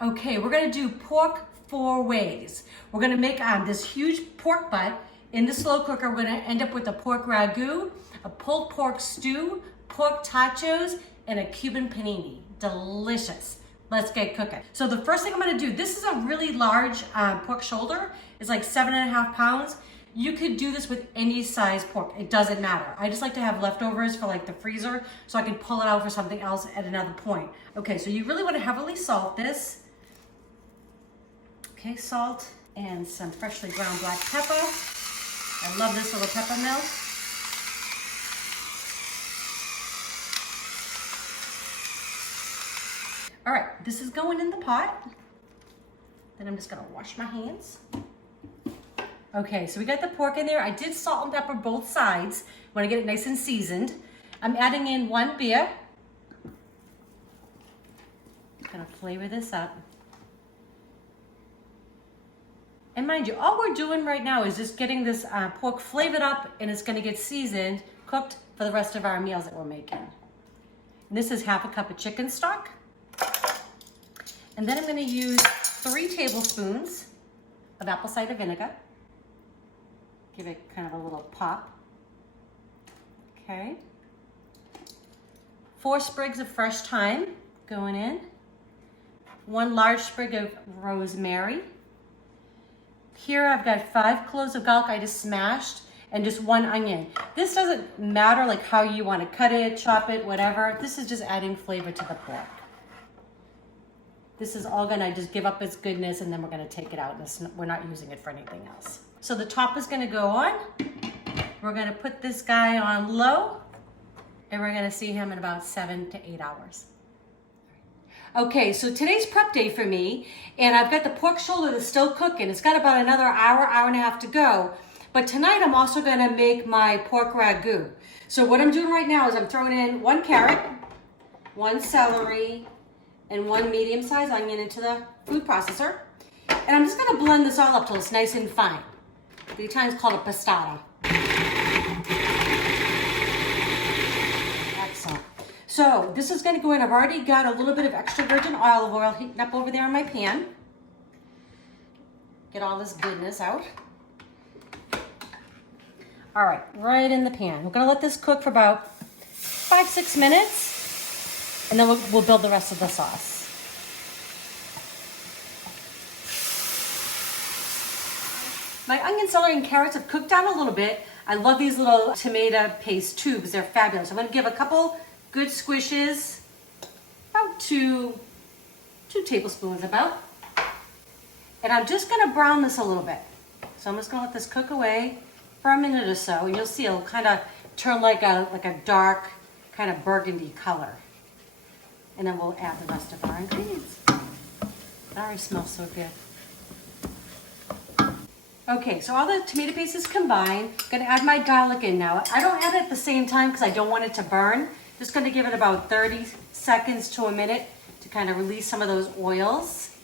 Okay, we're gonna do pork 4 ways. We're gonna make this huge pork butt. In the slow cooker, we're gonna end up with a pork ragu, a pulled pork stew, pork totchos, and a Cuban panini. Delicious. Let's get cooking. So the first thing I'm gonna do, this is a really large pork shoulder. It's like 7.5 pounds. You could do this with any size pork. It doesn't matter. I just like to have leftovers for like the freezer so I can pull it out for something else at another point. Okay, so you really wanna heavily salt this. Okay, salt and some freshly ground black pepper. I love this little pepper mill. All right, this is going in the pot. Then I'm just gonna wash my hands. Okay, so we got the pork in there. I did salt and pepper both sides. Want to get it nice and seasoned. I'm adding in 1 beer. I'm gonna flavor this up. And mind you, all we're doing right now is just getting this pork flavored up, and it's gonna get seasoned, cooked for the rest of our meals that we're making. And this is 1/2 cup of chicken stock. And then I'm gonna use 3 tablespoons of apple cider vinegar. Give it kind of a little pop. Okay. 4 sprigs of fresh thyme going in. 1 large sprig of rosemary. Here I've got 5 cloves of garlic I just smashed, and just 1 onion. This doesn't matter like how you want to cut it, chop it, whatever. This is just adding flavor to the pork. This is all gonna just give up its goodness, and then we're gonna take it out, and we're not using it for anything else. So the top is gonna go on. We're gonna put this guy on low, and we're gonna see him in about 7 to 8 hours. Okay, so today's prep day for me, and I've got the pork shoulder that's still cooking. It's got about another hour, hour and a half to go. But tonight I'm also gonna make my pork ragu. So what I'm doing right now is I'm throwing in 1 carrot, 1 celery, and 1 medium-sized onion into the food processor. And I'm just gonna blend this all up till it's nice and fine. The Italians call it pastata. Excellent. So this is gonna go in. I've already got a little bit of extra virgin olive oil heating up over there in my pan. Get all this goodness out. All right, right in the pan. We're gonna let this cook for about 5-6 minutes, and then we'll build the rest of the sauce. My onion, celery, and carrots have cooked down a little bit. I love these little tomato paste tubes. They're fabulous. I'm gonna give a couple good squishes, about two tablespoons about. And I'm just gonna brown this a little bit. So I'm just gonna let this cook away for a minute or so, and you'll see it'll kind of turn like a dark kind of burgundy color. And then we'll add the rest of our ingredients. That already smells so good. Okay, so all the tomato paste is combined. Gonna add my garlic in now. I don't add it at the same time because I don't want it to burn. Just gonna give it about 30 seconds to a minute to kind of release some of those oils.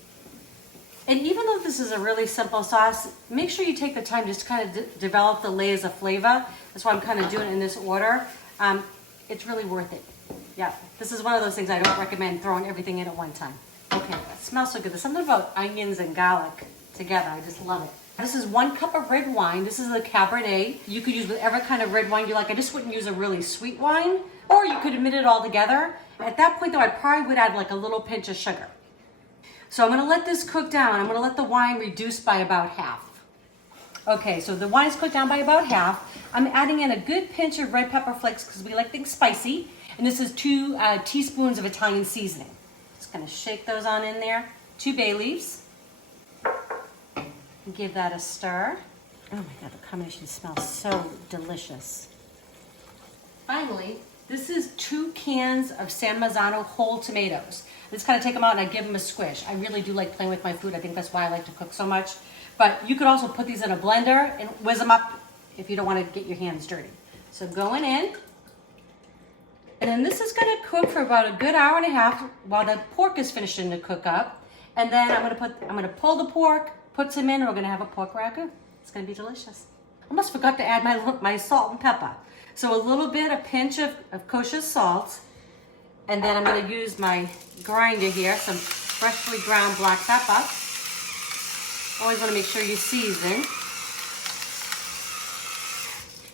And even though this is a really simple sauce, make sure you take the time just to kind of develop the layers of flavor. That's why I'm kind of doing it in this order. It's really worth it. Yeah, this is one of those things I don't recommend throwing everything in at one time. Okay, that smells so good. There's something about onions and garlic together. I just love it. This is 1 cup of red wine. This is a Cabernet. You could use whatever kind of red wine you like. I just wouldn't use a really sweet wine, or you could omit it all together. At that point though, I probably would add like a little pinch of sugar. So I'm gonna let this cook down. I'm gonna let the wine reduce by about half. Okay, so the wine's cooked down by about half. I'm adding in a good pinch of red pepper flakes because we like things spicy. And this is 2 teaspoons of Italian seasoning. Just gonna shake those on in there. 2 bay leaves. Give that a stir. Oh my God, the combination smells so delicious. Finally, this is 2 cans of San Marzano whole tomatoes. I just kind of take them out and I give them a squish. I really do like playing with my food. I think that's why I like to cook so much. But you could also put these in a blender and whiz them up if you don't want to get your hands dirty. So going in. And then this is going to cook for about a good hour and a half while the pork is finishing to cook up. And then I'm going to pull the pork, put some in, and we're going to have a pork ragu. It's going to be delicious. Almost forgot to add my salt and pepper. So a little bit, a pinch of kosher salt. And then I'm going to use my grinder here, some freshly ground black pepper. Always want to make sure you season.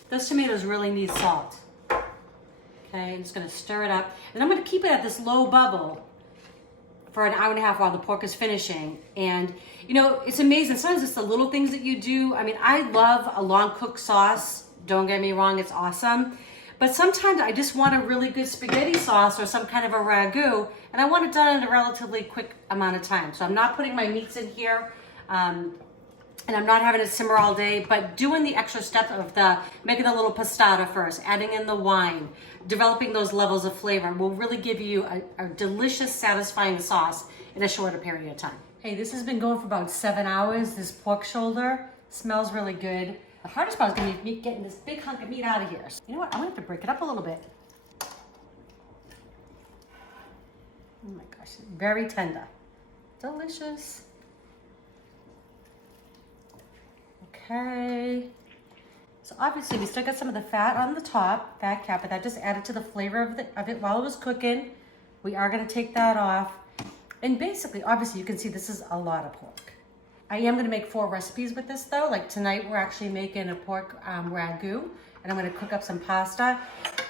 Those tomatoes really need salt. Okay, I'm just going to stir it up. And I'm going to keep it at this low bubble for an hour and a half while the pork is finishing. And, you know, it's amazing. Sometimes it's the little things that you do. I mean, I love a long cooked sauce. Don't get me wrong, it's awesome. But sometimes I just want a really good spaghetti sauce or some kind of a ragu, and I want it done in a relatively quick amount of time. So I'm not putting my meats in here. And I'm not having it simmer all day, but doing the extra step of making the little pastada first, adding in the wine, developing those levels of flavor will really give you a delicious, satisfying sauce in a shorter period of time. Hey, this has been going for about 7 hours. This pork shoulder smells really good. The hardest part is gonna be getting this big hunk of meat out of here. So, you know what, I'm gonna have to break it up a little bit. Oh my gosh, very tender. Delicious. Okay, so obviously we still got some of the fat on the top, fat cap, but that just added to the flavor of it while it was cooking. We are going to take that off. And basically, obviously you can see this is a lot of pork. I am going to make 4 recipes with this though. Like tonight we're actually making a pork ragu, and I'm going to cook up some pasta.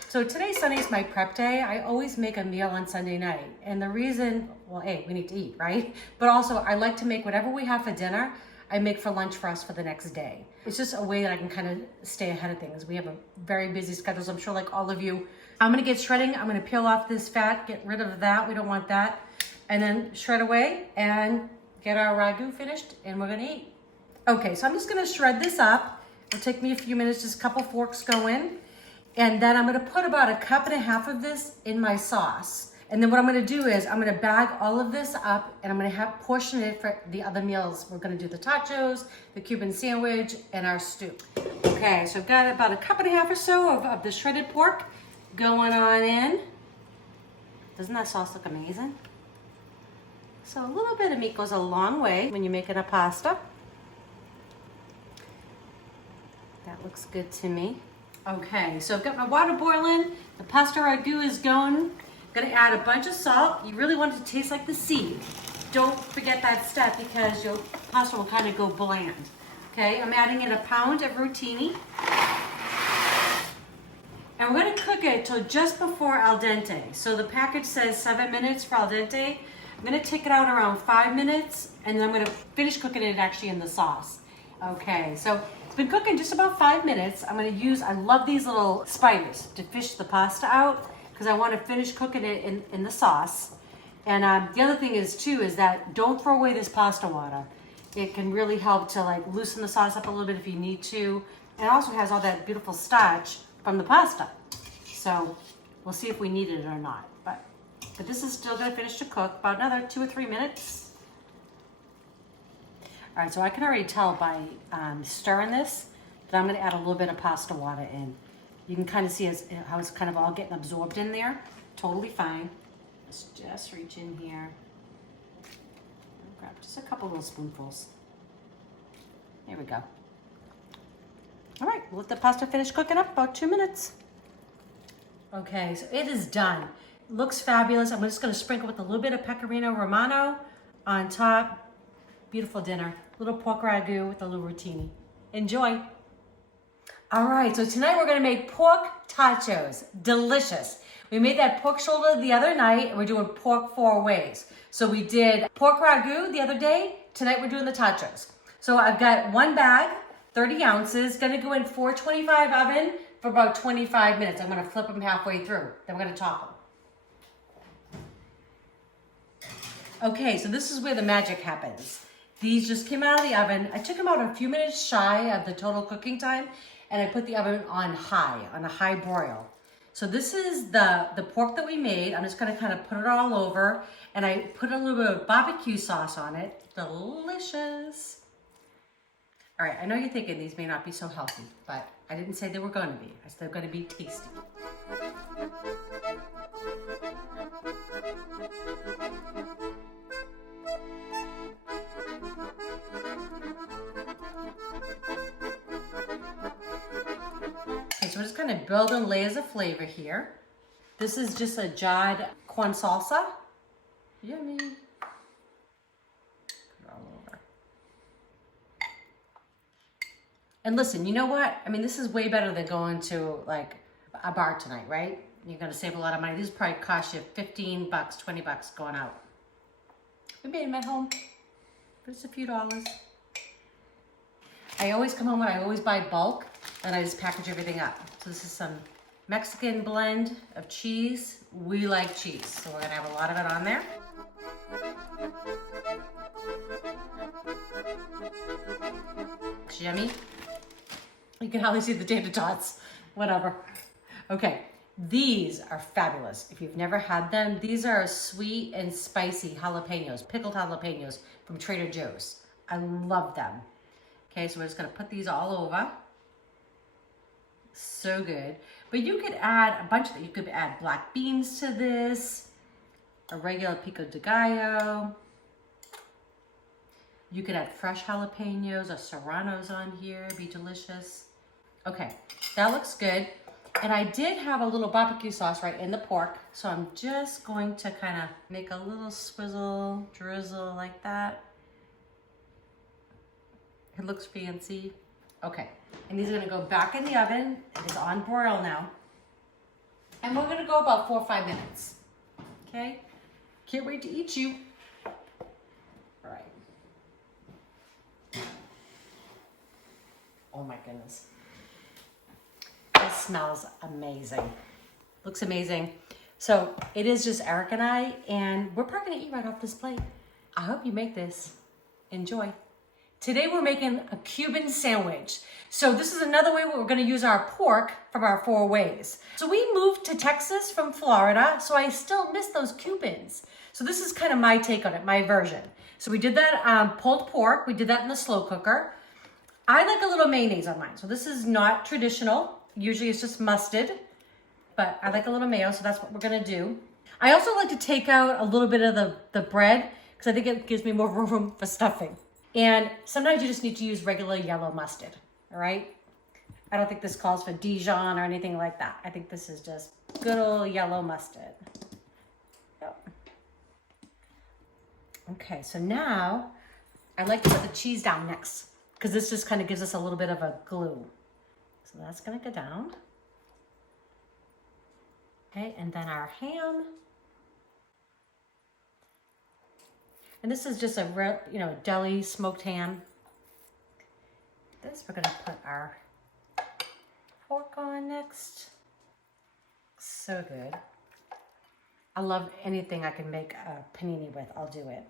So today, Sunday is my prep day. I always make a meal on Sunday night. And the reason, well, hey, we need to eat, right? But also I like to make whatever we have for dinner, I make for lunch for us for the next day. It's just a way that I can kind of stay ahead of things. We have a very busy schedule, so I'm sure like all of you. I'm gonna get shredding. I'm gonna peel off this fat, get rid of that. We don't want that. And then shred away and get our ragu finished, and we're gonna eat. Okay, so I'm just gonna shred this up. It'll take me a few minutes, just a couple forks go in. And then I'm gonna put about 1.5 cups of this in my sauce. And then what I'm gonna do is I'm gonna bag all of this up, and I'm gonna portion it for the other meals. We're gonna do the totchos, the Cuban sandwich, and our stew. Okay, so I've got about 1.5 cups or so of the shredded pork going on in. Doesn't that sauce look amazing? So a little bit of meat goes a long way when you're making a pasta. That looks good to me. Okay, so I've got my water boiling. The pasta ragu is going. I'm gonna add a bunch of salt. You really want it to taste like the sea. Don't forget that step because your pasta will kind of go bland. Okay, I'm adding in 1 pound of rotini. And we're gonna cook it till just before al dente. So the package says 7 minutes for al dente. I'm gonna take it out around 5 minutes, and then I'm gonna finish cooking it actually in the sauce. Okay, so it's been cooking just about 5 minutes. I love these little spiders to fish the pasta out, because I want to finish cooking it in the sauce. And the other thing is too, is that don't throw away this pasta water. It can really help to like loosen the sauce up a little bit if you need to. And it also has all that beautiful starch from the pasta. So we'll see if we need it or not. But this is still gonna finish to cook, about another 2 or 3 minutes. All right, so I can already tell by stirring this that I'm gonna add a little bit of pasta water in. You can kind of see how it's kind of all getting absorbed in there. Totally fine. Let's just reach in here. Grab just a couple little spoonfuls. There we go. All right, we'll let the pasta finish cooking up, about 2 minutes. Okay, so it is done. It looks fabulous. I'm just gonna sprinkle with a little bit of pecorino romano on top. Beautiful dinner. Little pork ragu with a little rotini. Enjoy. All right, so tonight we're gonna make pork totchos. Delicious. We made that pork shoulder the other night, and we're doing pork 4 ways. So we did pork ragu the other day. Tonight we're doing the totchos. So I've got 1 bag, 30 ounces, gonna go in 425 oven for about 25 minutes. I'm gonna flip them halfway through, then we're gonna top them. Okay, so this is where the magic happens. These just came out of the oven. I took them out a few minutes shy of the total cooking time, and I put the oven on a high broil. So this is the pork that we made. I'm just gonna kind of put it all over, and I put a little bit of barbecue sauce on it. Delicious. All right, I know you're thinking these may not be so healthy, but I didn't say they were gonna be. I said they're gonna be tasty. So we're just kind of building layers of flavor here. This is just a jarred corn salsa. Yummy. And listen, you know what? I mean, this is way better than going to like a bar tonight, right? You're gonna save a lot of money. These probably cost you 15 bucks, 20 bucks going out. We made them at home, but it's a few dollars. I always come home and I always buy bulk, and I just package everything up. So this is some Mexican blend of cheese. We like cheese, so we're gonna have a lot of it on there. It's yummy. You can hardly see the tater tots, whatever. Okay, these are fabulous. If you've never had them, these are sweet and spicy jalapenos, pickled jalapenos from Trader Joe's. I love them. Okay, so we're just gonna put these all over. So good. But you could add a bunch of it. You could add black beans to this, a regular pico de gallo. You could add fresh jalapenos or serranos on here, be delicious. Okay, that looks good. And I did have a little barbecue sauce right in the pork, so I'm just going to kind of make a little swizzle, drizzle like that. It looks fancy. Okay, and these are gonna go back in the oven. It is on broil now. And we're gonna go about 4 or 5 minutes. Okay, can't wait to eat you. All right. Oh my goodness. It smells amazing. Looks amazing. So it is just Eric and I, and we're probably gonna eat right off this plate. I hope you make this. Enjoy. Today we're making a Cuban sandwich. So this is another way we're gonna use our pork from our 4 ways. So we moved to Texas from Florida, so I still miss those Cubans. So this is kind of my take on it, my version. So we did that pulled pork, we did that in the slow cooker. I like a little mayonnaise on mine. So this is not traditional. Usually it's just mustard, but I like a little mayo, so that's what we're gonna do. I also like to take out a little bit of the bread because I think it gives me more room for stuffing. And sometimes you just need to use regular yellow mustard, all right? I don't think this calls for Dijon or anything like that. I think this is just good old yellow mustard. Yep. Okay, so now I like to put the cheese down next because this just kind of gives us a little bit of a glue. So that's gonna go down. Okay, and then our ham. And this is just a real, deli smoked ham. This we're gonna put our pork on next. So good. I love anything I can make a panini with, I'll do it.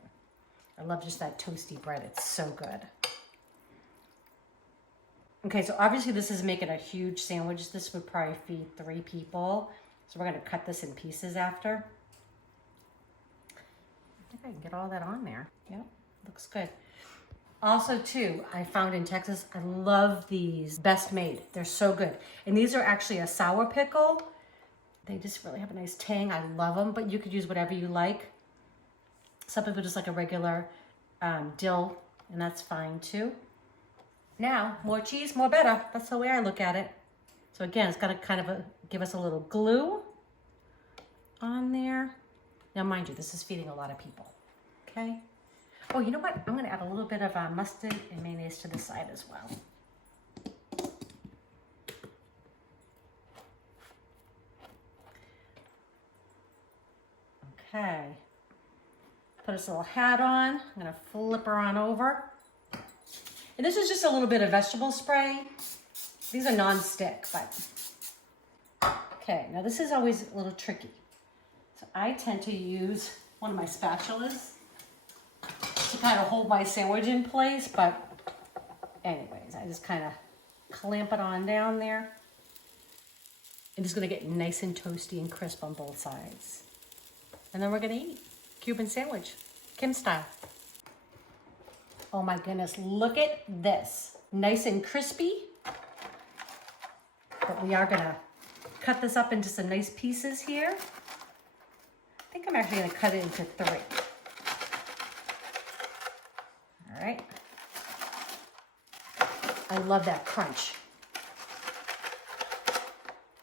I love just that toasty bread, it's so good. Okay, so obviously this is making a huge sandwich. This would probably feed 3 people. So we're gonna cut this in pieces after. I think I can get all that on there. Yep, looks good. Also too, I found in Texas, I love these Best Made. They're so good. And these are actually a sour pickle. They just really have a nice tang. I love them, but you could use whatever you like. Some people just like a regular dill, and that's fine too. Now, more cheese, more better. That's the way I look at it. So again, it's gotta kind of give us a little glue on there. Now, mind you, this is feeding a lot of people, okay? Oh, you know what? I'm gonna add a little bit of mustard and mayonnaise to the side as well. Okay. Put this little hat on. I'm gonna flip her on over. And this is just a little bit of vegetable spray. These are non-stick, but. Okay, now this is always a little tricky. So I tend to use one of my spatulas to kind of hold my sandwich in place, but anyways, I just kind of clamp it on down there. And it's gonna get nice and toasty and crisp on both sides. And then we're gonna eat Cuban sandwich, Kim style. Oh my goodness, look at this. Nice and crispy. But we are gonna cut this up into some nice pieces here. I think I'm actually gonna cut it into 3. All right. I love that crunch.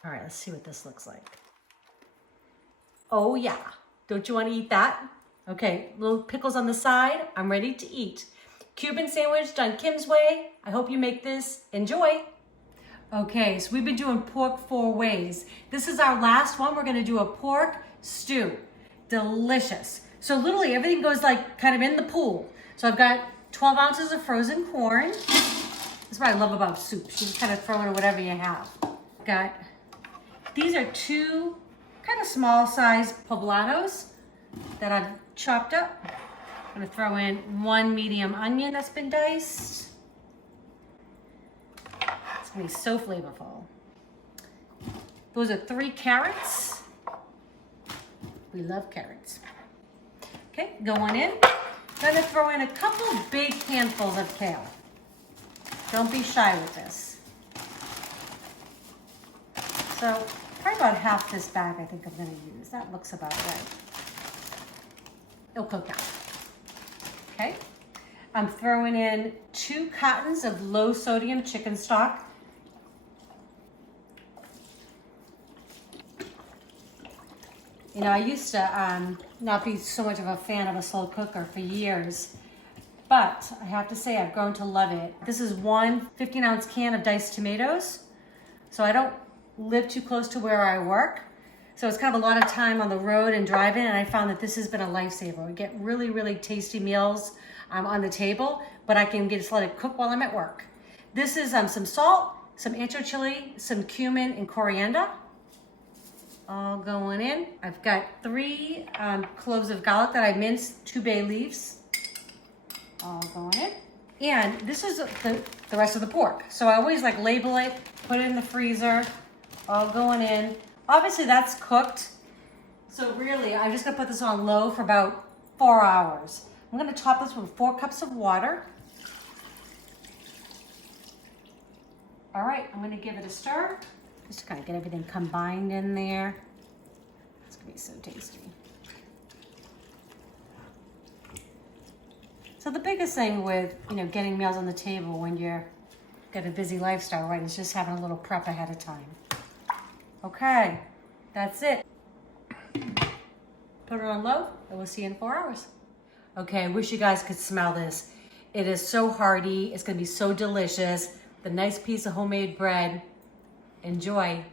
All right, let's see what this looks like. Oh yeah, don't you wanna eat that? Okay, little pickles on the side, I'm ready to eat. Cuban sandwich done Kim's way. I hope you make this. Enjoy. Okay, so we've been doing pork 4 ways. This is our last one. We're gonna do a pork stew. Delicious. So literally everything goes like kind of in the pool. So I've got 12 ounces of frozen corn. That's what I love about soup. You just kind of throw in whatever you have. These are 2 kind of small size poblanos that I've chopped up. I'm gonna throw in 1 medium onion that's been diced. It's gonna be so flavorful. Those are 3 carrots. We love carrots. Okay, going in. I'm gonna throw in a couple big handfuls of kale. Don't be shy with this. So probably about half this bag I think I'm gonna use. That looks about right. It'll cook out. Okay. I'm throwing in 2 cottons of low sodium chicken stock. You know, I used to not be so much of a fan of a slow cooker for years, but I have to say I've grown to love it. This is 1 15-ounce can of diced tomatoes. So I don't live too close to where I work. So it's kind of a lot of time on the road and driving, and I found that this has been a lifesaver. We get really, really tasty meals on the table, but I can just let it cook while I'm at work. This is some salt, some ancho chili, some cumin, and coriander. All going in. I've got 3 cloves of garlic that I minced, 2 bay leaves. All going in. And this is the rest of the pork. So I always like label it, put it in the freezer, all going in. Obviously that's cooked. So really, I'm just gonna put this on low for about 4 hours. I'm gonna top this with 4 cups of water. All right, I'm gonna give it a stir. Just kind of get everything combined in there. It's gonna be so tasty. So the biggest thing with, getting meals on the table when you're got a busy lifestyle, right, is just having a little prep ahead of time. Okay, that's it. Put it on low, and we'll see you in 4 hours. Okay, I wish you guys could smell this. It is so hearty. It's gonna be so delicious. The nice piece of homemade bread. Enjoy.